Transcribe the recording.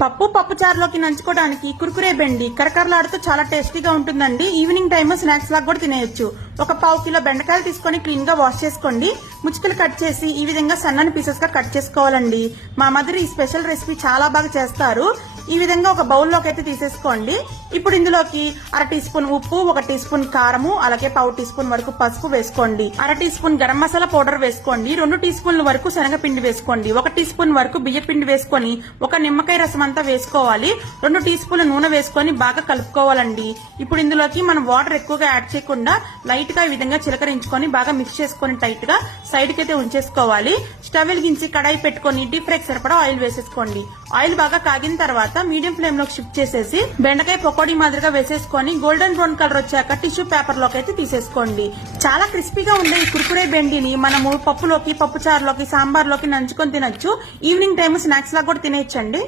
పప్పు చారులోకి నంచుకోవడానికి కుర్కురే బెండి కరకరలాడుతూ చాలా టేస్టీగా ఉంటుందండి. ఈవినింగ్ టైమ్ స్నాక్స్ లాగా కూడా తినేయొచ్చు. ఒక 1/2 కిలో బెండకాయలు తీసుకొని క్లీన్ గా వాష్ చేసుకోండి. ముచ్చుకలు కట్ చేసి ఈ విధంగా సన్నని పీసెస్ గా కట్ చేసుకోవాలండి. మా మదర్ ఈ స్పెషల్ రెసిపీ చాలా బాగా చేస్తారు. ఈ విధంగా ఒక బౌల్లోకి అయితే తీసేసుకోండి. ఇప్పుడు ఇందులోకి 1/2 టీ స్పూన్ ఉప్పు, 1 టీ స్పూన్ కారము, అలాగే 1/4 టీ స్పూన్ వరకు పసుపు వేసుకోండి. 1/2 teaspoon garam masala powder వేసుకోండి. 2 టీ స్పూన్ల వరకు శనగపిండి వేసుకోండి. 1 టీ స్పూన్ వరకు బియ్య పిండి వేసుకొని ఒక నిమ్మకాయ రసం అంతా వేసుకోవాలి. 2 టీ స్పూన్ల నూనె వేసుకొని బాగా కలుపుకోవాలండి. ఇప్పుడు ఇందులోకి మనం వాటర్ ఎక్కువగా యాడ్ చేయకుండా లైట్ గా ఈ విధంగా చిలకరించుకొని బాగా మిక్స్ చేసుకొని టైట్ గా సైడ్ కి అయితే ఉంచేసుకోవాలి. స్టవ్ వెలిగించి కడాయి పెట్టుకొని డీప్ ఫ్రై సరిపడా ఆయిల్ వేసేసుకోండి. ఆయిల్ బాగా కాగిన తర్వాత మీడియం ఫ్లేమ్ లోకి షిఫ్ట్ చేసేసి బెండకాయ పకోడీ మాదిరిగా వేసేసుకొని గోల్డెన్ బ్రౌన్ కలర్ వచ్చాక టిష్యూ పేపర్ లోకి అయితే తీసేసుకోండి. చాలా క్రిస్పీగా ఉండే ఈ కుర్కురే బెండిని మనము పప్పులోకి, పప్పు చారులోకి, సాంబార్ లోకి నంచుకొని తినొచ్చు. ఈవినింగ్ టైమ్ స్నాక్స్ లాగా కూడా తినేయచ్చండి.